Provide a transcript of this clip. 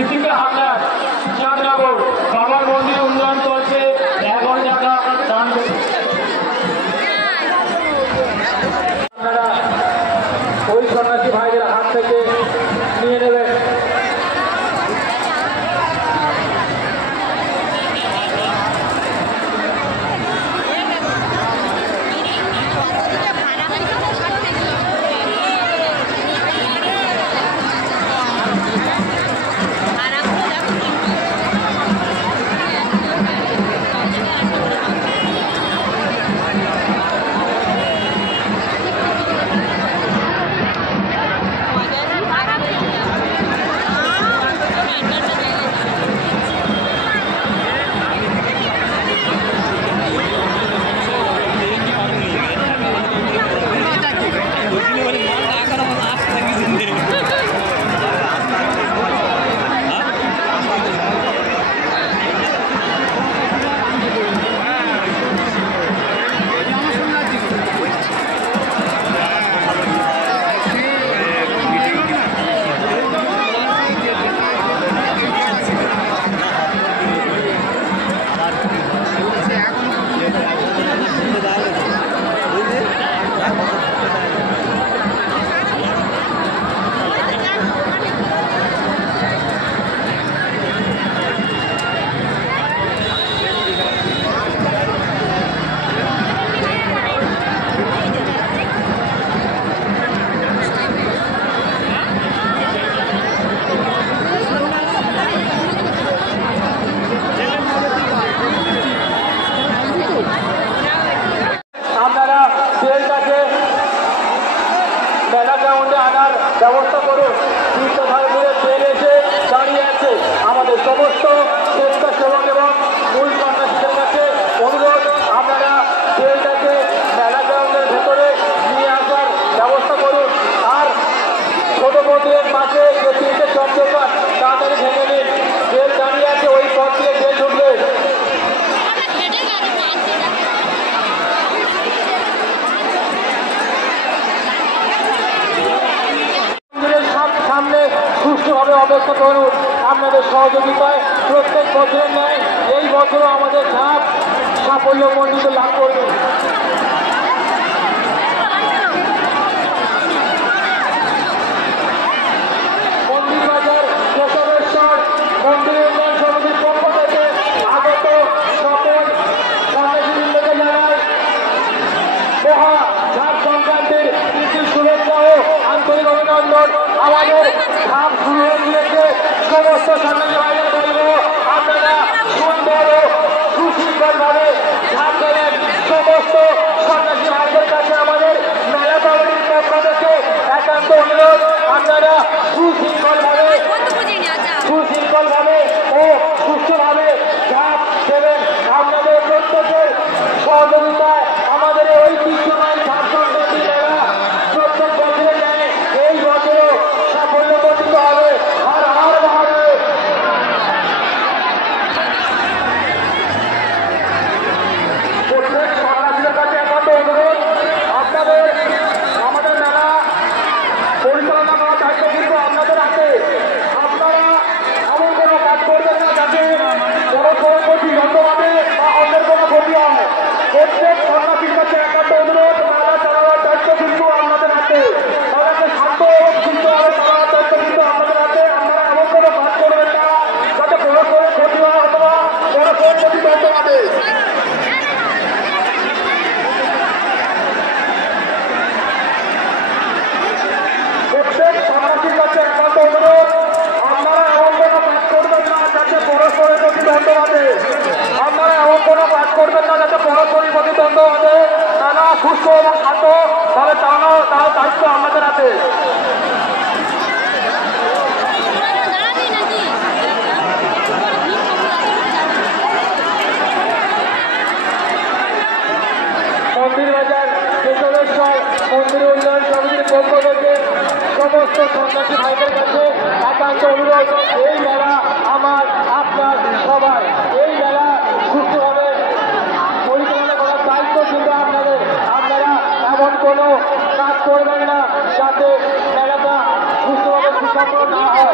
ঋষিকে হামলার চাঁদনগর বাবার মন্দির উন্নয়ন চলছে 11 টাকা দান করে। আপনারা ওই সন্ন্যাসী ভাইদের হাত থেকে নিয়ে নেবেন। ব্যবস্থা করুন। তীর্থধারপুরে ট্রেন এসে দাঁড়িয়ে আছে। আমাদের সমস্ত স্বেচ্ছাসেবক এবং মূল সন্ন্যাসীদের কাছে অনুরোধ, আপনারা ট্রেনটাকে মেলা গ্রাউন্ডের ভেতরে নিয়ে আসার ব্যবস্থা করুন। আর ছোট মন্দিরের পাশে যে তিনটে চন্দ্রকার তাড়াতাড়ি ভেঙে নিন। ট্রেন দাঁড়িয়ে আছে, ওই পথ দিয়ে ট্রেন ঢুকবে। সামনে সুষ্ঠুভাবে অপেক্ষা করুন। আপনাদের সহযোগিতায় প্রত্যেক বছরের ন্যায় এই বছরও আমাদের ঝাঁপ সাফল্যমণ্ডিত লাভ করবে। মন্দির বাজার কেশবেশ্বর মন্দির উন্নয়ন সমিতির পক্ষ থেকে আগত সকল সন্ন্যাসীবৃন্দকে জানাই মহা ঝাঁপ সংক্রান্তির প্রীতি শুভেচ্ছা ও আন্তরিক অভিনন্দন। আমাদের ঝাঁপ শুরু হয়ে গিয়েছে। সমস্ত সন্ন্যাসী ভাইদের বলবো, আপনারা সুন্দর ও সুশৃঙ্খলভাবে ঝাঁপ দেবেন। সমস্ত সন্ন্যাসী ভাইদের কাছে আমাদের মেলা কমিটির পক্ষ থেকে একান্ত অনুরোধ, আপনারা সুশৃঙ্খলভাবে ও সুস্থভাবে ঝাঁপ দেবেন। আপনাদের প্রত্যেকের সহযোগিতায় আমাদের ঐতিহ্যময় ঝাঁপ সংক্রান্তি মেলা প্রত্যেক বছরের ন্যায় এই বছরও সাফল্যমণ্ডিত হবে। হর হর মহাদেব। প্রত্যেক সন্ন্যাসীদের কাছে একান্ত অনুরোধ, আপনাদের আমাদের মেলা পরিচালনা করার দায়িত্ব কিন্তু আপনাদের হাতে। আপনারা এমন কোনো কাজ করবেন না যাতে পরস্পরের প্রতি দ্বন্দ্ব হবে বা অন্যের কোনো ক্ষতি হয়। প্রত্যেক সন্ন্যাসীর কাছে একান্ত অনুরোধ, মেলা চালানোর দায়িত্ব কিন্তু আপনাদের হাতে। মেলাকে শান্ত এবং সুন্দরভাবে চালানোর দায়িত্ব কিন্তু আপনাদের হাতে। আপনারা এমন কোনো কাজ করবেন না যাতে পরস্পরের ক্ষতি হয় অথবা পরস্পরের প্রতি দ্বন্দ্ব হবে। প্রত্যেক সন্ন্যাসীর কাছে একান্ত অনুরোধ, আপনারা এমন কোনো কাজ করবেন না যাতে পরস্পরের প্রতি দ্বন্দ্ব হবে। আপনারা এমন কোনো কাজ করবেন না যাতে পরস্পরের প্রতি দ্বন্দ্ব হবে। তারা সুস্থ এবং শান্ত ভাবে চালানো তার দায়িত্ব আমাদের হাতে। মন্দির বাজার কেশবেশ্বর মন্দির উন্নয়ন সমিতির পক্ষ থেকে সমস্ত সন্ন্যাসী ভাইদের কাছে একান্ত অনুরোধ, এই মেলা আমার আপনার সবার। এই মেলা সুষ্ঠুভাবে পরিচালনা করার দায়িত্ব কিন্তু আপনাদের। আপনারা এমন কোনো কাজ করবেন না যাতে মেলাটা সুষ্ঠুভাবে সুসম্পন্ন না হয়।